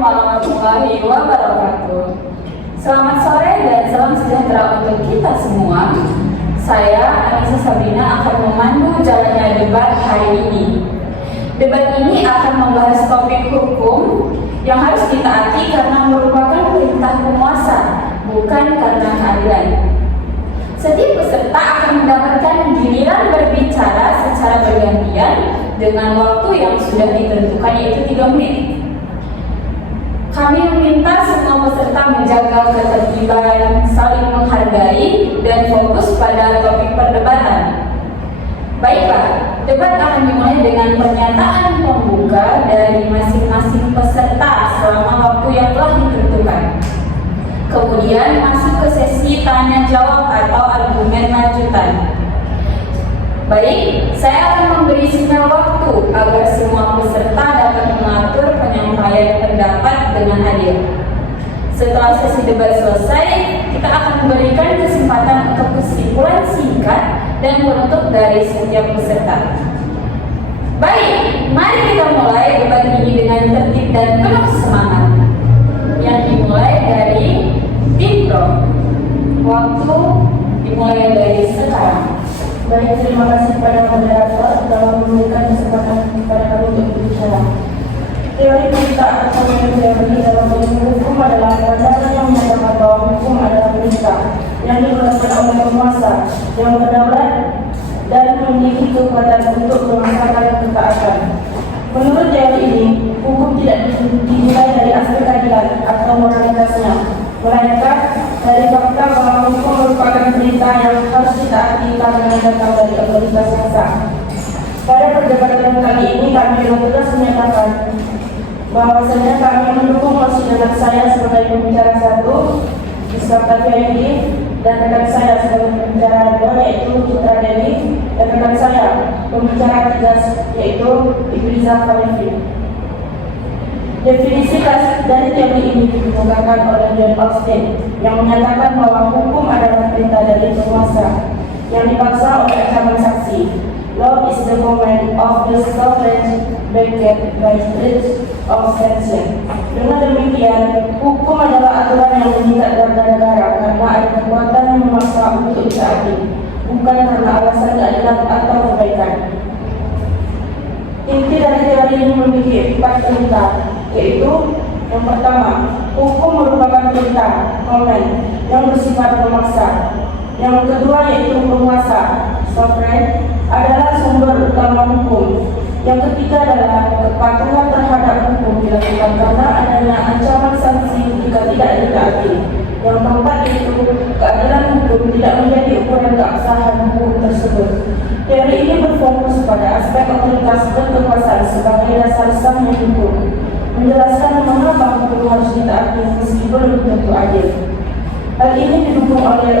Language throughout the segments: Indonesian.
warahmatullahi wabarakatuh. Selamat sore dan salam sejahtera untuk kita semua. Saya Anissa Sabrina akan memandu jalannya debat hari ini. Debat ini akan membahas topik hukum yang harus ditaati karena merupakan perintah penguasa, bukan karena keadilan. Setiap peserta akan mendapatkan giliran berbicara secara bergantian dengan waktu yang sudah ditentukan, yaitu 3 menit. Kami meminta semua peserta menjaga ketertiban, saling menghargai, dan fokus pada topik perdebatan. Baiklah, debat akan dimulai dengan pernyataan pembuka dari masing-masing peserta selama waktu yang telah ditentukan. Kemudian masuk ke sesi tanya jawab atau argumen lanjutan. Baik, saya akan memberi sinyal waktu agar semua peserta dapat mengatur penyampaian pendapat dengan adil. Setelah sesi debat selesai, kita akan memberikan kesempatan untuk kesimpulan singkat dan menutup dari setiap peserta. Baik, mari kita mulai debat ini dengan tertib dan penuh semangat. Yang dimulai dari tim Pro. Waktu dimulai dari sekarang. Baik, terima kasih kepada moderator telah memberikan kesempatan kepada kami untuk berbicara. Teori perintah atau teori dalam ilmu hukum adalah pandangan yang menyatakan bahwa hukum adalah perintah yang dikeluarkan oleh penguasa yang berdaulat dan memiliki kekuatan untuk melaksanakan ketaatan. Menurut teori ini, hukum tidak dinilai dari aspek keadilan atau moralitasnya, melainkan dari fakta bahwa hukum merupakan perintah yang harus ditaati karena datang dari otoritas yang sah. Pada perdebatan kali ini kami dengan tegas menyatakan bahwasanya kami mendukung mosi dengan saya sebagai pembicara 1, Islam Fendi, dan rekan saya sebagai pembicara 2 yaitu Citra Dewi, dan rekan saya pembicara 3 yaitu Ibriza Farifi. Definisi dari teori ini dikemukakan oleh John Austin yang menyatakan bahwa hukum adalah perintah dari penguasa yang dipaksa oleh ancaman saksi. Law is the command of the sovereign backed by threat of sanction. Dengan demikian, hukum adalah aturan yang mengikat warga negara karena ada kekuatan yang memaksa untuk ditaati, bukan karena alasan keadilan atau kebaikan. Inti dari teori ini memiliki 4 perintah, yaitu yang pertama, hukum merupakan perintah, command, yang bersifat memaksa. Yang kedua yaitu penguasa, sovereign, adalah sumber utama hukum. Yang ketiga adalah kepatuhan terhadap hukum dilakukan karena adanya ancaman sanksi jika tidak ditaati. Yang keempat yaitu keadilan hukum tidak menjadi ukuran keabsahan hukum tersebut. Teori ini berfokus pada aspek otoritas dan kekuasaan sebagai dasar sahnya hukum, menjelaskan mengapa hukum harus ditaati meski belum tentu adil. Hal ini didukung oleh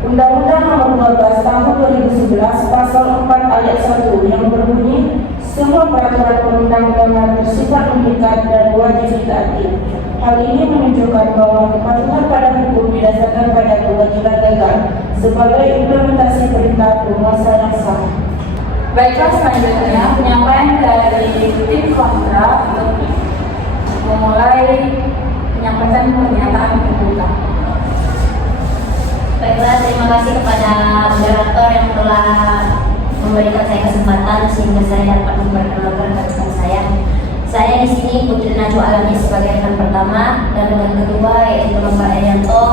Undang-Undang Nomor 12 Tahun 2011 Pasal 4 Ayat 1 yang berbunyi, semua peraturan perundang-undangan bersifat mengikat dan wajib ditaati. Hal ini menunjukkan bahwa kepatuhan pada hukum didasarkan pada kewajiban legal sebagai implementasi perintah penguasa yang sah. Baiklah, selanjutnya penyampaian dari tim kontra untuk memulai penyampaian pernyataan pembuka. Baiklah, terima kasih kepada moderator yang telah memberikan saya kesempatan sehingga saya dapat memperkenalkan rekan saya. Saya di sini Putri Najwa Alami sebagai rekan pertama, dan rekan kedua yaitu Bapak Erianto,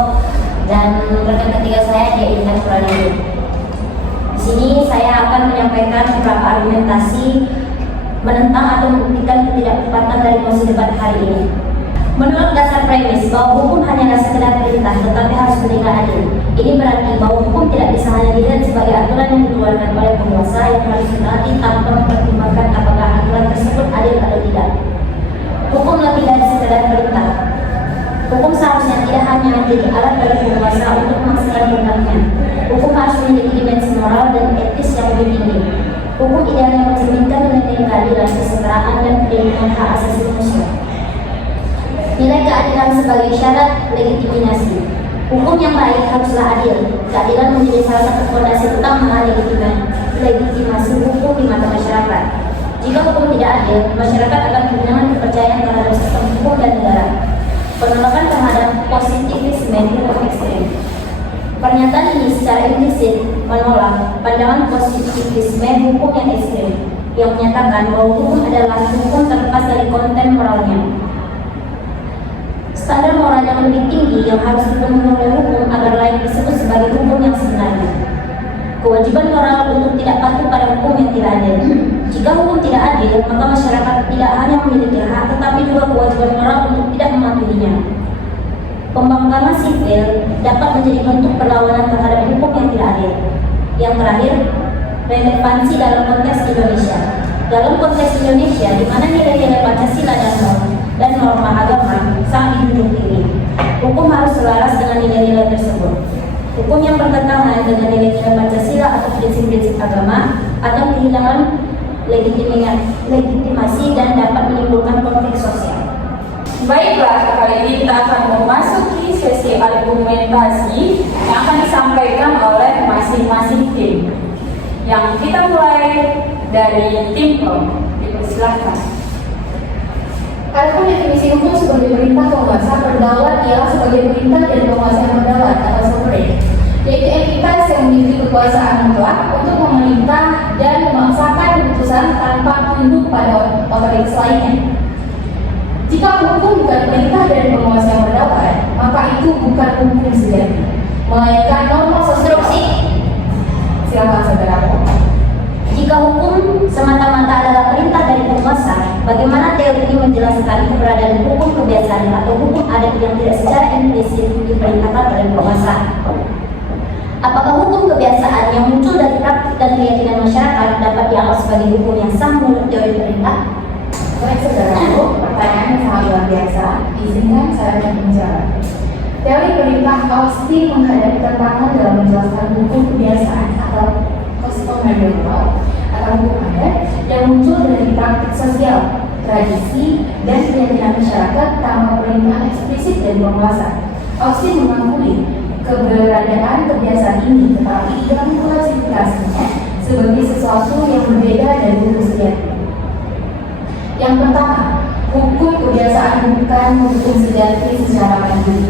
dan rekan ketiga saya yaitu Indah Pradini. Di sini saya akan menyampaikan beberapa argumentasi menentang atau membuktikan ketidaktepatan dari mosi debat hari ini. Menurut dasar premis bahwa hukum hanyalah sekedar perintah tetapi harus bernilai adil. Ini berarti bahwa hukum tidak bisa hanya dilihat sebagai aturan yang dikeluarkan oleh penguasa yang harus ditaati tanpa mempertimbangkan apakah aturan tersebut adil atau tidak. Hukum lebih dari sekedar perintah. Hukum seharusnya tidak hanya menjadi alat bagi penguasa untuk memastikan kehendaknya. Hukum harus memiliki dimensi moral dan etis yang lebih tinggi. Hukum idealnya mencerminkan nilai keadilan, kesetaraan, dan perlindungan hak asasi manusia. Nilai keadilan sebagai syarat legitimasi. Hukum yang baik haruslah adil. Keadilan menjadi salah satu fondasi utama legitimasi hukum di mata masyarakat. Jika hukum tidak adil, masyarakat akan kehilangan kepercayaan terhadap sistem hukum penolakan terhadap positivisme hukum ekstrem. Pernyataan ini secara implisit menolak pandangan positivisme hukum yang ekstrem, yang menyatakan bahwa hukum adalah hukum terlepas dari konten moralnya. Standar moral yang lebih tinggi yang harus dipenuhi oleh hukum agar layak disebut sebagai hukum yang sebenarnya. Kewajiban moral untuk tidak patuh pada hukum yang tidak adil. Jika hukum tidak adil, maka masyarakat tidak hanya memiliki hak, tetapi juga kewajiban moral untuk tidak mematuhinya. Pembangkangan sipil dapat menjadi bentuk perlawanan terhadap hukum yang tidak adil. Yang terakhir, relevansi dalam konteks Indonesia. Dalam konteks Indonesia, di mana nilai-nilai Pancasila dan norma agama sangat dijunjung tinggi, hukum harus selaras dengan nilai-nilai tersebut. Hukum yang bertentangan dengan nilai-nilai Pancasila atau prinsip-prinsip agama akan kehilangan legitimasi dan dapat menimbulkan konflik sosial. Baiklah, kali ini kita akan memasuki sesi argumentasi yang akan disampaikan oleh masing-masing tim. Yang kita mulai dari tim Om. Dipersilakan. Adapun definisi hukum sebagai perintah penguasa berdaulat ialah sebagai perintah dari penguasa yang berdaulat atau sovereign, yaitu entitas yang memiliki kekuasaan mutlak untuk memerintah dan memaksakan keputusan tanpa tunduk pada otoritas lainnya. Jika hukum bukan perintah dari penguasa yang berdaulat, maka itu bukan hukum sejati, melainkan norma sosial. Silakan saudaraku. Jika hukum semata-mata adalah perintah dari penguasa, bagaimana teori ini menjelaskan keberadaan hukum kebiasaan atau hukum adat yang tidak secara implisit diperintahkan oleh penguasa? Apakah hukum kebiasaan yang muncul dari praktik dan keyakinan masyarakat dapat dianggap sebagai hukum yang sah menurut teori perintah? Baik saudaraku, pertanyaan yang sangat luar biasa. Izinkan saya menjawab. Teori perintah pasti menghadapi tantangan dalam menjelaskan hukum kebiasaan atau customary law atau hukum adat yang muncul dari praktik sosial, tradisi, dan keyakinan masyarakat tanpa perintah eksplisit dari penguasa. Austin mengakui keberadaan kebiasaan ini, tetapi ia mengklasifikasinya sebagai sesuatu yang berbeda dari hukum sejati. Yang pertama, hukum kebiasaan bukan hukum sejati secara mandiri.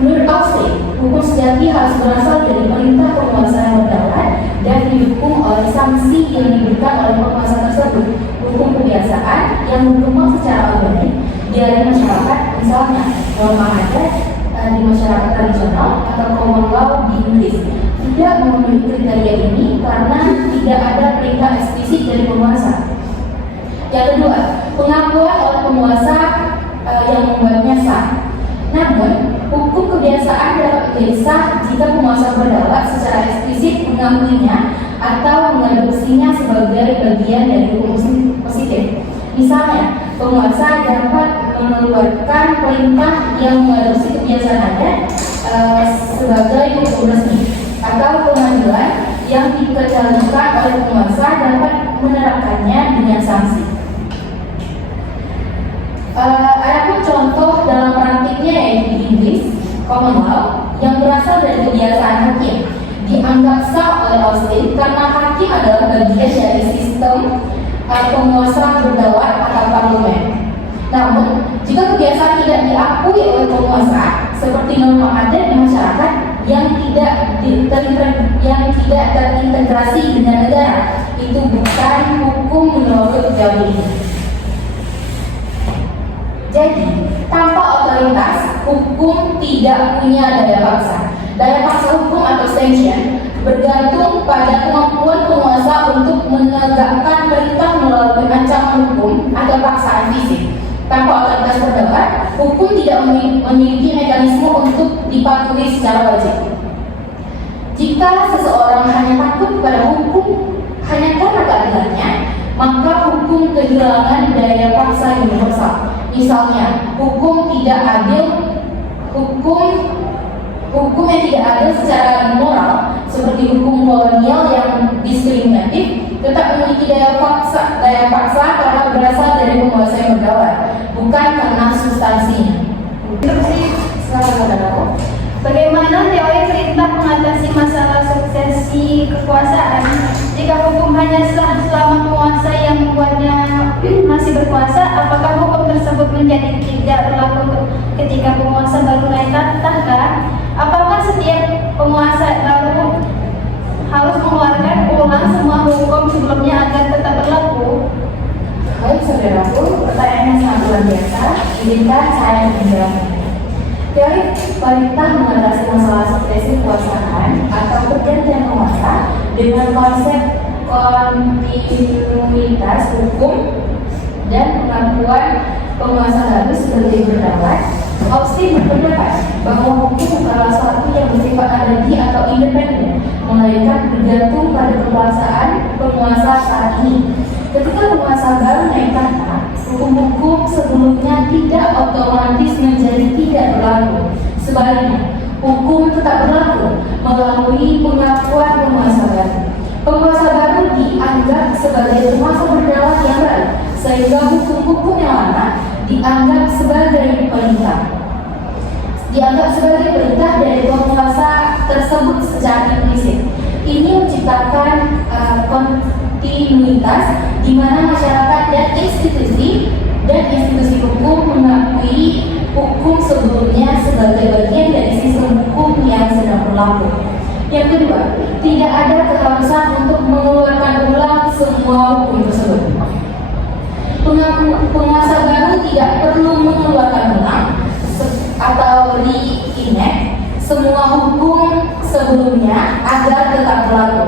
Menurut Austin, hukum sejati harus berasal dari perintah penguasa yang berdaulat dan didukung oleh sanksi yang diberikan oleh penguasa tersebut. Hukum kebiasaan yang berkembang secara organik dari masyarakat, misalnya norma adat di masyarakat tradisional atau common law di Inggris, tidak memenuhi kriteria ini karena tidak ada perintah eksplisit dari penguasa. Yang kedua, pengakuan oleh penguasa yang membuatnya sah. Namun, hukum kebiasaan dapat menjadi sah jika penguasa berdaulat secara eksplisit mengakuinya atau mengadopsinya sebagai bagian dari hukum positif. Misalnya, penguasa dapat mengeluarkan perintah yang mengadopsi kebiasaan adat sebagai hukum resmi, atau pengadilan yang dikecualikan oleh penguasa dapat menerapkannya dengan sanksi. Adapun contoh dalam praktiknya yaitu di Inggris, common law yang berasal dari kebiasaan hakim dianggap sah oleh Austin karena hakim adalah bagian dari sistem penguasa berdaulat atau parlemen. Namun, jika kebiasaan tidak diakui oleh penguasa, seperti norma adat di masyarakat yang tidak terintegrasi dengan negara, itu bukan hukum menurut teori ini. Jadi, tanpa otoritas, hukum tidak punya daya paksa. Daya paksa hukum atau sanction bergantung pada kemampuan penguasa untuk menegakkan perintah melalui ancaman hukum atau paksaan fisik. Tanpa otoritas berdaulat, hukum tidak memiliki mekanisme untuk dipatuhi secara wajib. Jika seseorang hanya takut pada hukum hanya karena keadilannya, maka hukum kehilangan daya paksa universal. Misalnya, hukum yang tidak adil secara moral, seperti hukum kolonial yang diskriminatif, tetap memiliki daya paksa karena berasal dari penguasa yang berdaulat, bukan karena substansinya. Bagaimana teori perintah mengatasi masalah suksesi kekuasaan? Jika hukum hanya sah selama penguasa yang membuatnya masih berkuasa, apakah hukum tersebut menjadi tidak berlaku ketika luar biasa, izinkan saya menjelaskan. Teori perintah mengatasi masalah suksesi kekuasaan atau pergantian penguasa dengan konsep kontinuitas hukum dan pengakuan penguasa baru sebagai berdaulat. Austin berpendapat bahwa hukum bukanlah suatu yang bersifat abadi atau independen, melainkan bergantung pada kekuasaan penguasa saat ini. Ketika penguasa baru naik tahta, hukum-hukum sebelumnya tidak otomatis menjadi tidak berlaku. Sebaliknya, hukum tetap berlaku melalui pengakuan penguasa baru. Penguasa baru dianggap sebagai penguasa berdaulat yang baru, sehingga hukum-hukum yang lama dianggap sebagai perintah. Dianggap sebagai perintah dari penguasa tersebut secara implisit. Ini menciptakan kontinuitas di mana masyarakat dan institusi hukum mengakui hukum sebelumnya sebagai bagian dari sistem hukum yang sedang berlaku. Yang kedua, tidak ada keharusan untuk mengeluarkan ulang semua hukum tersebut. Penguasa baru tidak perlu mengeluarkan ulang atau re-enact semua hukum sebelumnya agar tetap berlaku.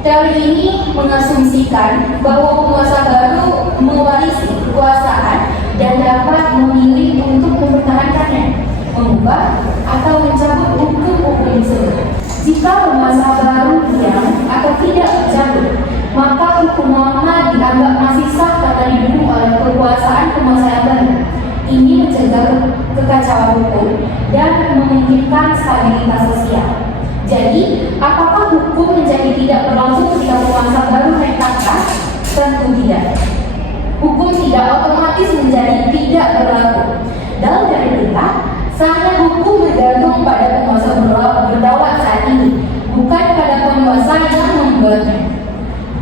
Teori ini mengasumsikan bahwa penguasa baru mewarisi kekuasaan dan dapat memilih untuk mempertahankannya, mengubah atau mencabut hukum-hukum tersebut. Jika penguasa baru diam atau tidak mencabut, maka hukum lama dianggap masih sah karena didukung oleh kekuasaan penguasa yang baru. Ini mencegah kekacauan hukum dan memungkinkan stabilitas sosial. Jadi, apakah hukum menjadi tidak berlangsung ketika penguasa baru naik tahta? Tentu tidak. Hukum tidak otomatis menjadi tidak berlaku. Dalam teori kita, sahnya hukum bergantung pada penguasa berdaulat saat ini, bukan pada penguasa yang membuatnya.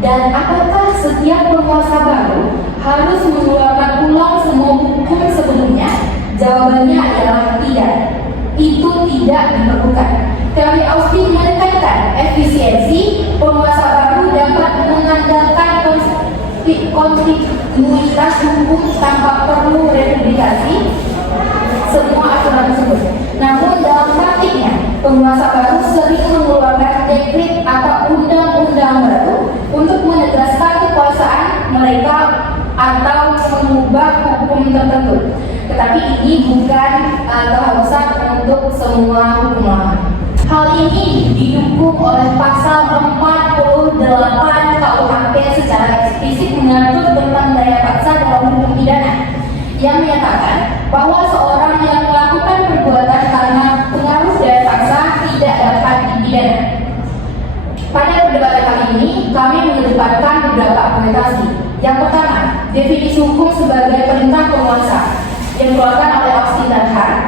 Dan apakah setiap penguasa baru harus mengeluarkan ulang semua hukum sebelumnya? Jawabannya adalah tidak. Itu tidak diperlukan. Teori Austin menekankan efisiensi. Penguasa baru dapat mengandalkan kontinuitas hukum tanpa perlu republikasi semua aturan tersebut. Namun dalam praktiknya, penguasa baru sering mengeluarkan dekret atau undang-undang baru untuk menegaskan kekuasaan mereka atau mengubah hukum tertentu. Tetapi ini bukan keharusan untuk semua hukum lama. Hal ini didukung oleh pasal 48 KUHP secara eksplisit mengatur tentang daya paksa dalam hukum pidana, yang menyatakan bahwa seorang yang melakukan perbuatan karena pengaruh daya paksa tidak dapat dipidana. Pada perdebatan kali ini, kami mengedepankan beberapa argumentasi. Yang pertama, definisi hukum sebagai perintah penguasa yang dikeluarkan oleh Austin dan Hart.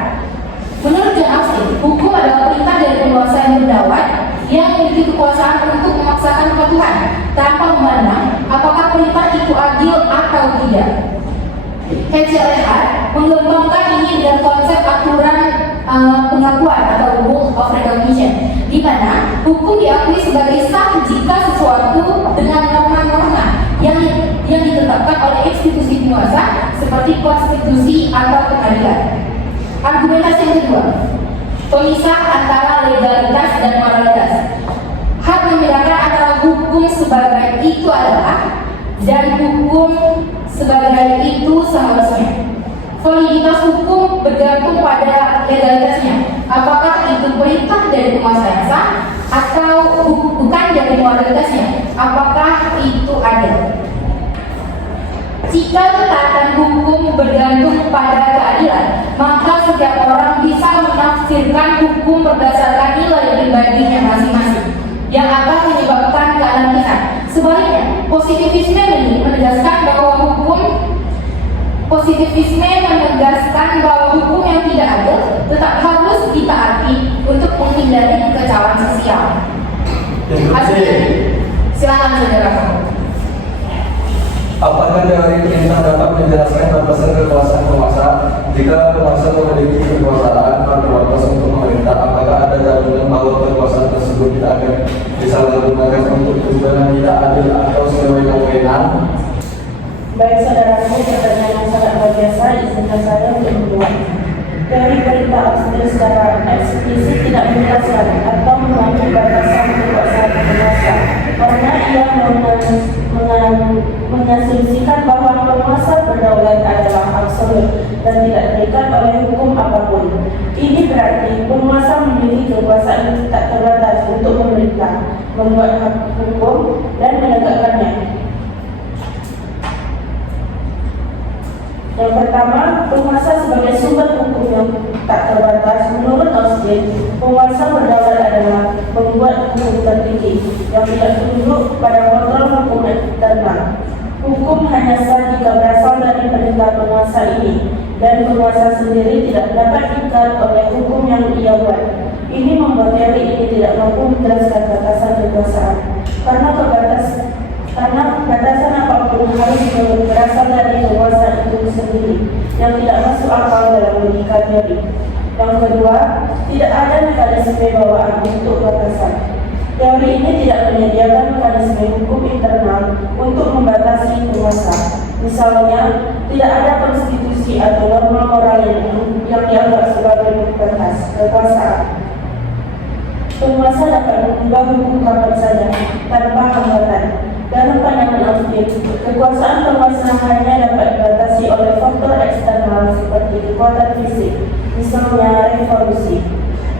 Menurut John Austin, hukum adalah perintah dari penguasa yang berdaulat yang memiliki kekuasaan untuk memaksakan kepatuhan tanpa memandang apakah perintah itu adil atau tidak. H.L. Hart mengembangkan ini dengan konsep aturan pengakuan atau rule of recognition, di mana hukum diakui sebagai sah jika sesuatu dengan norma-norma yang ditetapkan oleh institusi penguasa seperti konstitusi atau pengadilan. Argumentasi yang kedua, pemisah antara legalitas dan moralitas. Hak membedakan antara hukum sebagai itu adalah dan hukum sebagai itu seharusnya. Validitas hukum bergantung pada legalitasnya. Apakah itu perintah dari penguasa yang sah atau bukan dari moralitasnya? Apakah itu adil? Jika ketaatan hukum bergantung pada keadilan, maka setiap orang bisa menafsirkan hukum berdasarkan nilai pribadinya masing-masing yang akan menyebabkan keanarkisan. Sebaliknya, positivisme menegaskan bahwa hukum yang tidak adil tetap harus ditaati untuk menghindari kekacauan sosial. Silakan saudara. Apakah teori perintah dapat menjelaskan batasan kekuasaan penguasa? Jika penguasa memiliki kekuasaan dan berkuasa untuk memerintah, apakah ada jaminan bahwa kekuasaan tersebut tidak akan disalahgunakan untuk tujuan yang tidak adil atau sewenang-wenang? Baik saudaraku, pertanyaan yang sangat baik. ia mengasumsikan bahwa penguasa berdaulat adalah absolut dan tidak terikat oleh hukum apapun. Ini berarti penguasa memiliki kekuasaan tak terbatas untuk memerintah, membuat hukum, dan menegakkannya. Yang pertama, penguasa sebagai sumber hukum yang tak terbatas. Menurut Austin, penguasa berdaulat adalah membuat hukum tertinggi yang tidak tunduk pada kontrol hukum eksternal. Hukum hanya sah jika berasal dari perintah penguasa ini, dan penguasa sendiri tidak dapat diikat oleh hukum yang ia buat. Ini membuat teori ini tidak mampu menjelaskan batasan kekuasaan, karena batasan apapun harus berasal dari penguasa itu sendiri, yang tidak masuk akal dalam logika teori. Yang kedua, tidak ada mekanisme bawaan untuk batasan. Teori ini tidak menyediakan mekanisme hukum internal untuk membatasi penguasa. Misalnya, tidak ada konstitusi atau norma moral yang dianggap sebagai batas kekuasaan. Penguasa dapat mengubah hukum kapan saja tanpa hambatan. Dalam pandangan Austin, kekuasaan penguasa hanya dapat dibatasi oleh faktor eksternal seperti kekuatan fisik, misalnya revolusi,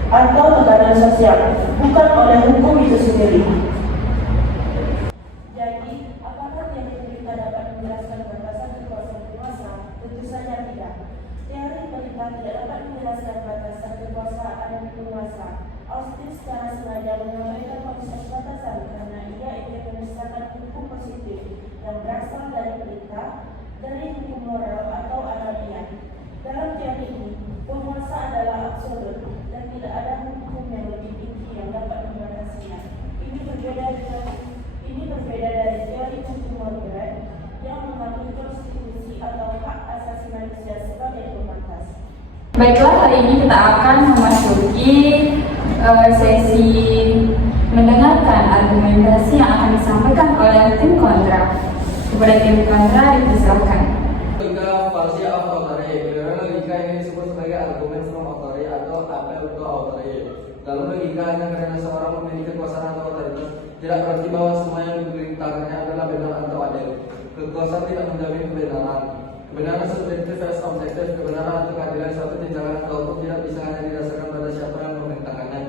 atau tekanan sosial, bukan oleh hukum itu sendiri. Jadi, apakah teori perintah dapat menjelaskan batasan kekuasaan penguasa? Tentu saja tidak. Teori perintah tidak dapat menjelaskan batasan kekuasaan penguasa. Austin secara sengaja mengabaikan konsep batasan karena ia ingin memisahkan hukum positif yang berasal dari perintah dari hukum moral atau alamiah. Dalam teori ini, penguasa adalah absolut dan tidak ada hukum yang lebih tinggi yang dapat membatasinya. Ini berbeda dari teori hukum moderat yang mengakui konstitusi atau hak asasi manusia sebagai pembatas. Baiklah, hari ini kita akan memasuki sesi mendengarkan argumentasi yang akan disampaikan oleh tim kontra. Kepada tim kontra dipersilakan. Logika falsi of authority. Benar logika ini disebut sebagai argumen from authority atau apel to authority. Dalam logika hanya karena seorang memiliki kekuasaan atau otoritas tidak berarti bahwa semua yang diperintahkannya adalah benar atau adil. Kekuasaan tidak menjamin kebenaran. Kebenaran subjektif versus objektif. Kebenaran atau keadilan suatu tindakan atau hukum tidak bisa hanya didasarkan pada siapa yang memerintahkannya,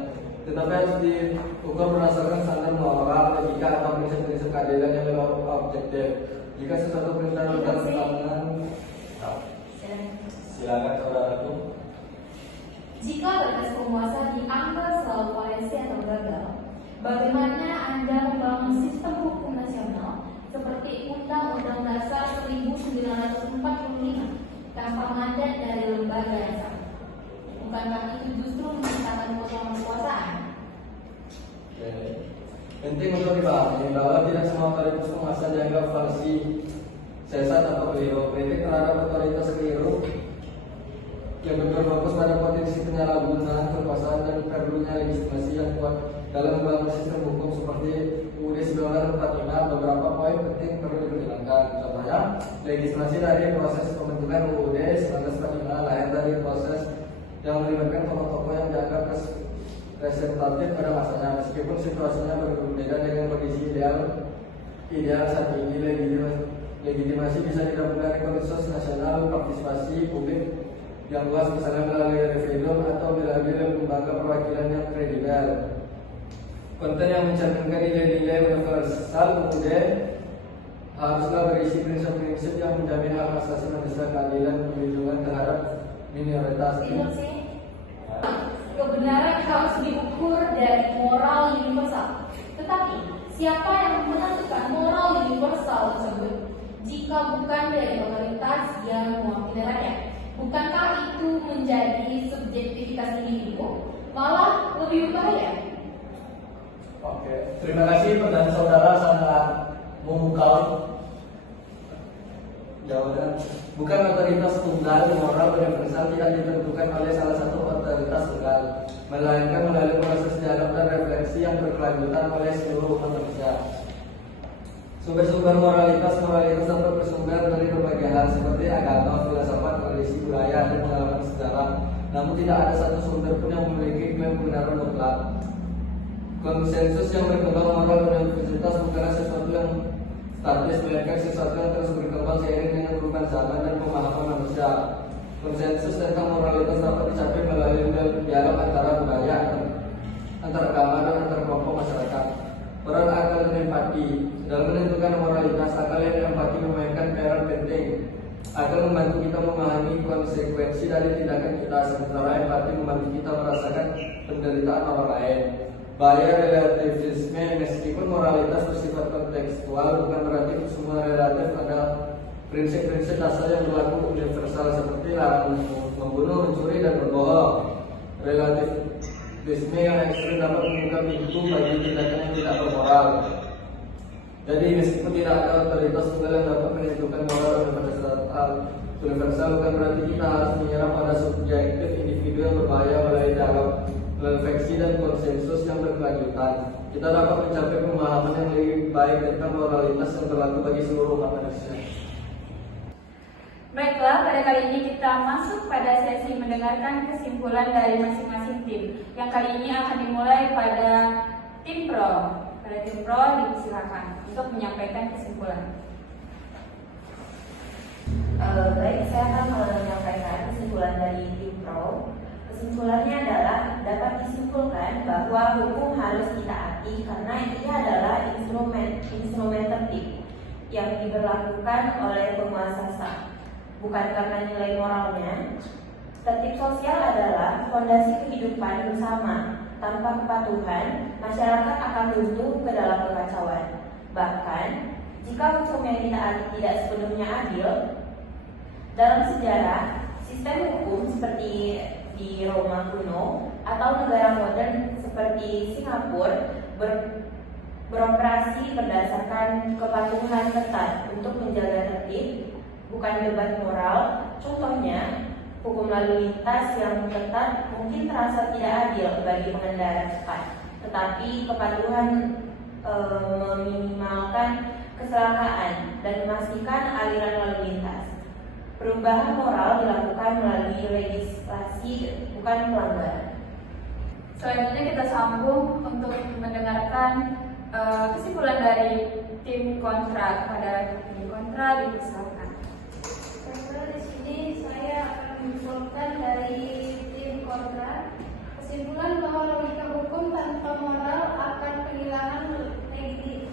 tetapi harus diukur berdasarkan standar moral, etika, atau prinsip-prinsip keadilan yang lebih objektif. Jika sesuatu perintah bertentangan, silakan saudaraku. Jika batas penguasa dianggap selalu fallacy atau gagal, bagaimana Anda membangun sistem hukum nasional seperti Undang-Undang Dasar 1945 tanpa mandat dari lembaga yang sama? Bukankah itu justru menciptakan kekosongan kekuasaan? Penting untuk dipahami bahwa tidak semua otoritas penguasa dianggap falsi, sesat atau keliru. Kritik terhadap otoritas keliru yang berfokus pada potensi penyalahgunaan kekuasaan dan perlunya legitimasi yang kuat dalam membangun sistem hukum seperti UUD 1945. Beberapa poin penting perlu dipertimbangkan. Contohnya, legitimasi dari proses pembentukan UUD 1945 lahir dari proses yang melibatkan tokoh-tokoh yang dianggap representatif pada masanya. Meskipun situasinya berbeda dengan kondisi ideal saat ini, legitimasi bisa didapat dari konsensus nasional, partisipasi publik yang luas, misalnya melalui referendum atau melalui lembaga perwakilan yang kredibel. Konten yang mencerminkan nilai-nilai universal UUD haruslah berisi prinsip-prinsip yang menjamin hak asasi manusia, keadilan, perlindungan terhadap minoritas. Kebenaran harus diukur dari moral universal. Tetapi, siapa yang menentukan moral universal tersebut jika bukan dari otoritas yang mewakili rakyat? Bukankah itu menjadi subjektivitas individu? Malah lebih berbahaya. Oke, terima kasih. Pertanyaan saudara sangat memukau. Jawaban, bukan otoritas tunggal moral universal tidak ditentukan oleh salah satu otoritas tunggal, melainkan melalui proses dialog dan refleksi yang berkelanjutan oleh seluruh manusia. Sumber-sumber moralitas dapat bersumber dari berbagai hal seperti agama, filsafat, tradisi, budaya, dan pengalaman sejarah. Namun tidak ada satu sumber pun yang memiliki klaim kebenaran mutlak. Konsensus yang berkembang moral universitas bukanlah sesuatu yang statis, melainkan sesuatu yang terus berkembang seiring dengan perubahan zaman dan pemahaman manusia. Konsensus tentang moralitas dapat dicapai melalui dialog antara budaya, antar agama dan antar kelompok masyarakat. Peran akal dan empati dalam menentukan moralitas, akal dan empati memainkan peran penting. Akal membantu kita memahami konsekuensi dari tindakan kita, sementara empati membantu kita merasakan penderitaan orang lain. Bahaya relativisme, meskipun moralitas bersifat kontekstual, bukan berarti semua relatif ada prinsip-prinsip dasar yang berlaku universal seperti larang membunuh, mencuri, dan berbohong. Relativisme yang ekstrim dapat membuka pintu bagi tindakan yang tidak bermoral. Jadi meskipun tidak ada otoritas tunggal yang dapat menentukan moral universal, bukan berarti kita harus menyerah pada subjektif individu yang berbahaya melalui dialog, refleksi dan konsensus yang berkelanjutan. Kita dapat mencapai pemahaman yang lebih baik tentang moralitas yang berlaku bagi seluruh umat manusia. Baiklah, pada kali ini kita masuk pada sesi mendengarkan kesimpulan dari masing-masing tim. Yang kali ini akan dimulai pada tim pro. Pada tim pro disilakan untuk menyampaikan kesimpulan. Baik, saya akan menyampaikan kesimpulan dari tim pro. Kesimpulannya adalah dapat disimpulkan bahwa hukum harus ditaati karena ia adalah instrumen tertib yang diberlakukan oleh penguasa sah, bukan karena nilai moralnya. Tertib sosial adalah fondasi kehidupan bersama. Tanpa kepatuhan, masyarakat akan runtuh ke dalam kekacauan. Bahkan, jika hukum yang ditaati tidak sepenuhnya adil, dalam sejarah, sistem hukum seperti di Roma kuno atau negara modern seperti Singapura beroperasi berdasarkan kepatuhan ketat untuk menjaga tertib, bukan debat moral. Contohnya, hukum lalu lintas yang ketat mungkin terasa tidak adil bagi pengendara cepat, tetapi kepatuhan meminimalkan kecelakaan dan memastikan aliran lalu lintas. Perubahan moral dilakukan melalui legislasi, bukan pelanggaran. Selanjutnya kita sambung untuk mendengarkan kesimpulan dari tim kontra. Kepada tim kontra dipersilakan. Di sini saya akan menyimpulkan dari tim kontra kesimpulan bahwa logika hukum tanpa moral akan kehilangan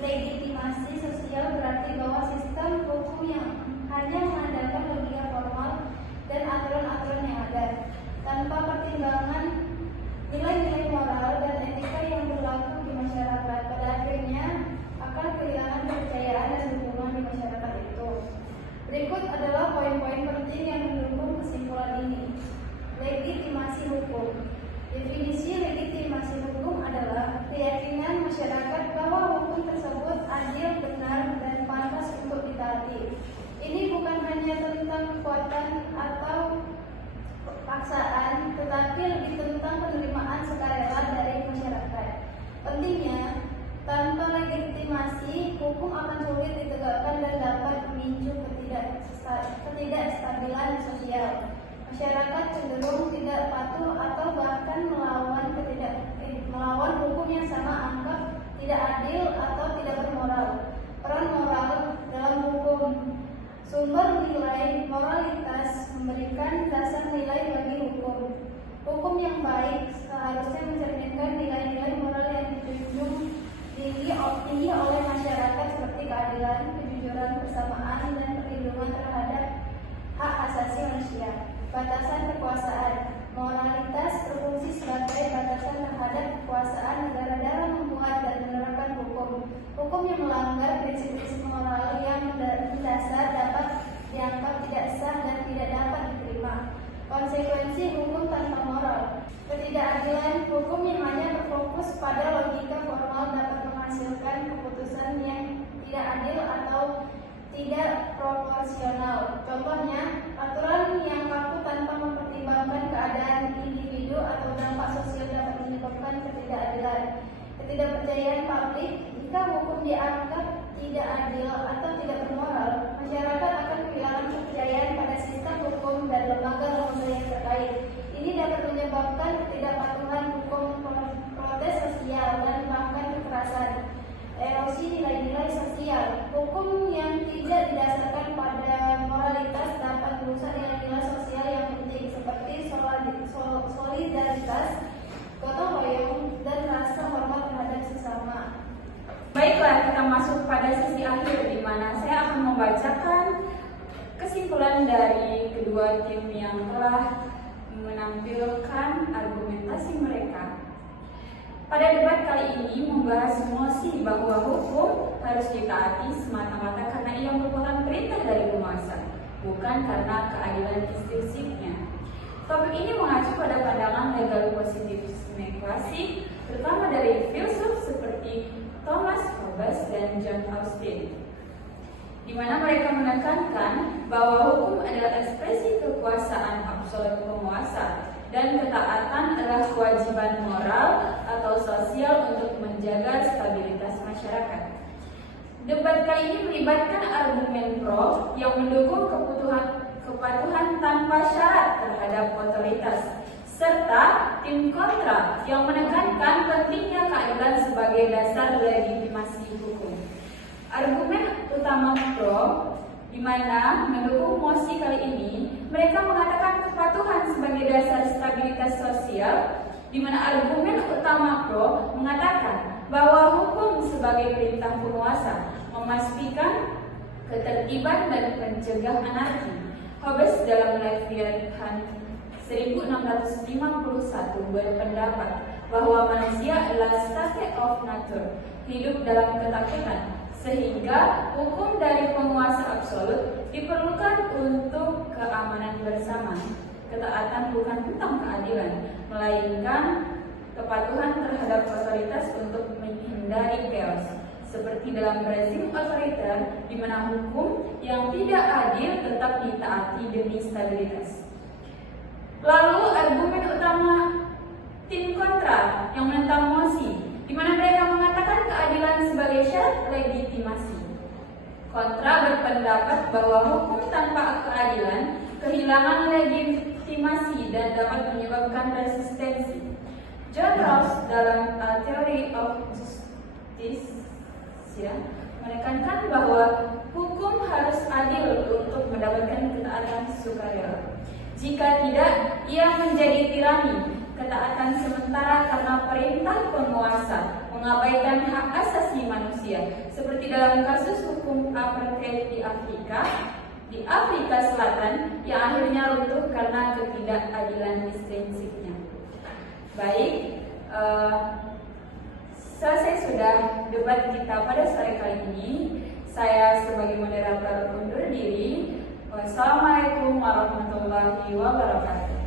legitimasi sosial, berarti bahwa sistem hukum yang hanya mengandalkan logika formal dan aturan-aturan yang ada tanpa pertimbangan nilai-nilai moral dan etika yang berlaku di masyarakat, pada akhirnya akan kehilangan kepercayaan dan dukungan di masyarakat itu. Berikut adalah poin-poin penting yang mendukung kesimpulan ini. Legitimasi hukum. Definisi legitimasi hukum adalah keyakinan masyarakat bahwa hukum tersebut adil, benar, dan pantas untuk ditaati. Ini bukan hanya tentang kekuatan atau paksaan, tetapi lebih tentang penerimaan sukarela dari masyarakat. Pentingnya, tanpa legitimasi, hukum akan sulit ditegakkan dan dapat memicu ketidakstabilan sosial. Masyarakat cenderung tidak patuh atau bahkan melawan hukum yang sama anggap tidak adil atau tidak bermoral. Peran moral dalam hukum. Sumber nilai moralitas memberikan dasar nilai bagi hukum. Hukum yang baik seharusnya mencerminkan nilai-nilai moral yang dijunjung tinggi oleh masyarakat seperti keadilan, kejujuran, kebersamaan, dan perlindungan terhadap hak asasi manusia. Batasan kekuasaan. Moralitas berfungsi sebagai batasan terhadap kekuasaan negara dalam membuat dan menerapkan hukum. Hukum yang melanggar prinsip-prinsip moral yang mendasar dapat dianggap tidak sah dan tidak dapat diterima. Konsekuensi hukum tanpa moral. Ketidakadilan hukum yang hanya berfokus pada logika formal dapat menghasilkan keputusan yang tidak adil atau tidak proporsional. Contohnya, aturan yang kaku tanpa mempertimbangkan keadaan individu atau dampak sosial dapat menyebabkan ketidakadilan. Ketidakpercayaan publik. Jika hukum dianggap tidak adil atau tidak bermoral, masyarakat akan kehilangan kepercayaan pada sistem hukum dan lembaga-lembaga yang terkait. Ini dapat menyebabkan ketidakpatuhan hukum, protes sosial, dan bahkan kedua tim yang telah menampilkan argumentasi mereka. Pada debat kali ini membahas mosi bahwa hukum harus ditaati semata-mata karena ia merupakan perintah dari penguasa, bukan karena keadilan intrinsipnya. Topik ini mengacu pada pandangan legal positivisme klasik, terutama dari filsuf seperti Thomas Hobbes dan John Austin, di mana mereka menekankan bahwa hukum adalah ekspresi kekuasaan absolut penguasa dan ketaatan adalah kewajiban moral atau sosial untuk menjaga stabilitas masyarakat. Debat kali ini melibatkan argumen pro yang mendukung kepatuhan tanpa syarat terhadap otoritas, serta tim kontra yang menekankan pentingnya keadilan sebagai dasar legitimasi hukum. Argumen utama pro, di mana mendukung mosi kali ini, mereka mengatakan kepatuhan sebagai dasar stabilitas sosial, di mana argumen utama pro mengatakan bahwa hukum sebagai perintah penguasa memastikan ketertiban dan mencegah anarki. Hobbes dalam Leviathan 1651 berpendapat bahwa manusia adalah state of nature, hidup dalam ketakutan, sehingga hukum dari penguasa absolut diperlukan untuk keamanan bersama. Ketaatan bukan tentang keadilan, melainkan kepatuhan terhadap otoritas untuk menghindari chaos, seperti dalam rezim otoriter di mana hukum yang tidak adil tetap ditaati demi stabilitas. Lalu argumen utama tim kontra yang menentang mosi, di mana mereka mengatakan keadilan sebagai syarat legitimasi. Kontra berpendapat bahwa hukum tanpa keadilan kehilangan legitimasi dan dapat menyebabkan resistensi. John Rawls dalam Theory of Justice menekankan bahwa hukum harus adil untuk mendapatkan ketaatan sukarela. Jika tidak, ia menjadi tirani, ketaatan sementara karena perintah penguasa, mengabaikan hak asasi manusia, seperti dalam kasus hukum apartheid di Afrika Selatan, yang akhirnya runtuh karena ketidakadilan intrinsipnya. Baik, selesai sudah debat kita pada sore kali ini. Saya sebagai moderator undur diri. Wassalamualaikum warahmatullahi wabarakatuh.